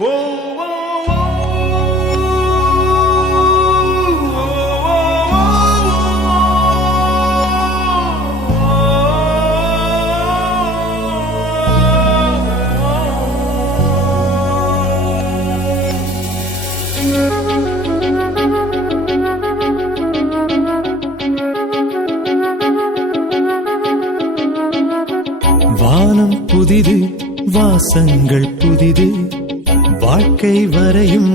வானம் புதிது, வாசங்கள் புதிது, வாழ்க்கை வரையும்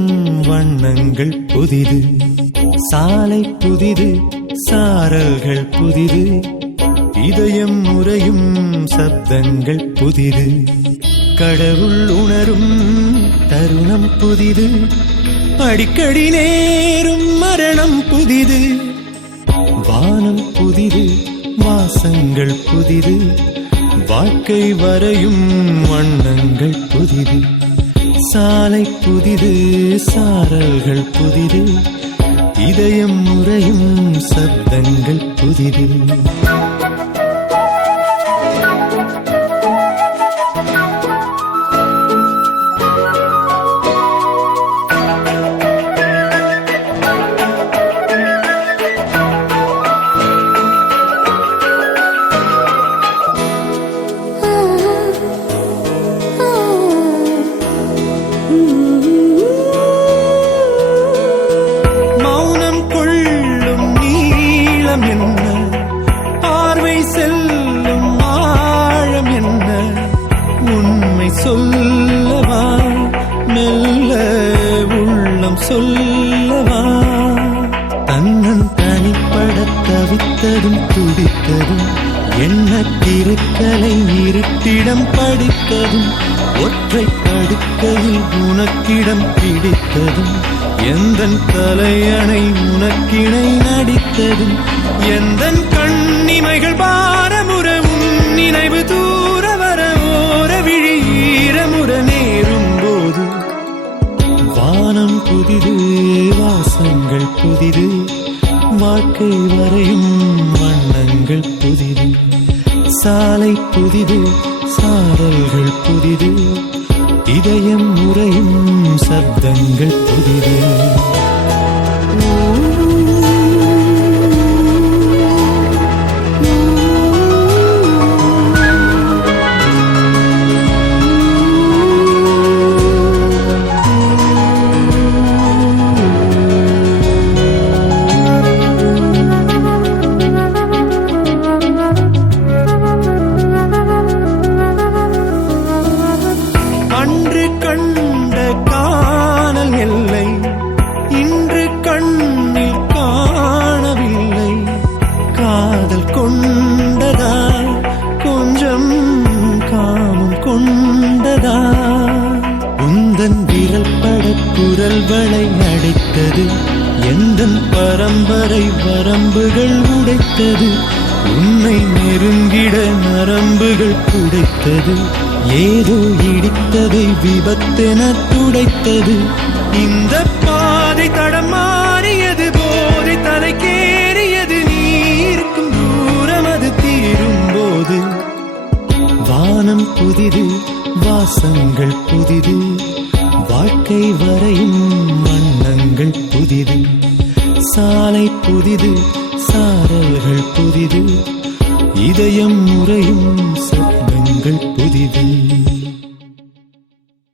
வண்ணங்கள் புதிது. சாலை புதிது, சாரல்கள் புதிது, இதயம் முறையும் சப்தங்கள் புதிது. கடவுள் உணரும் தருணம் புதிது, அடிக்கடி நேரும் மரணம் புதிது. வானம் புதிது, வாசங்கள் புதிது, வாழ்க்கை வரையும் வண்ணங்கள் புதிது. சாலை புதிது, சாரல்கள் புதிது, இதயம் முறையும் சப்தங்கள் புதிது. சொல்லவா மெல்ல உள்ளம் சொல்லவா, தன்னன் தனிப்பட தவித்ததும் துடித்ததும், என்ன திருக்கலை இருட்டிடம் படித்ததும், ஒற்றை படுக்கையில் உனக்கிடம் பிடித்ததும், எந்தன் தலையணை உனக்கிணை நடித்ததும், எந்தன் கண்ணிமைகள் பாரமுற உன் நினைவு தூர வர ஓர விழி ஈரமுற நேரும் போது. வானம் புதிது, வாசங்கள் புதிது, வாழ்க்கை வரையும் வண்ணங்கள் புதிது. சாலை புதிது, சாரல்கள் புதிது, இதயம் முறையும் சப்தங்கள் புதிது. அன்று கண்ட காணல் எல்லை இன்று கண்ணில் காணவில்லை. காதல் கொண்டதா கொஞ்சம் காமம் கொண்டதா, உந்தன் விரல் பட குரல் வளை அடைத்தது, எந்தன் பரம்பரை வரம்புகள் உடைத்தது, உன்னை நெருங்கிட நரம்புகள் புடைத்தது, ஏதோ இடித்ததை விபத்தென துடைத்தது. இந்த பாதை தடம் மாறியது, போதை தலைக்கேறியது, நீ இருக்கும் தூரம் அது தீரும் போது. வானம் புதிது, வாசங்கள் புதிது, வாழ்க்கை வரையும் வண்ணங்கள் புதிது. சாலை புதிது, சாரல்கள் புதிது, இதயம் முறையும் சப்தங்கள் புதிது.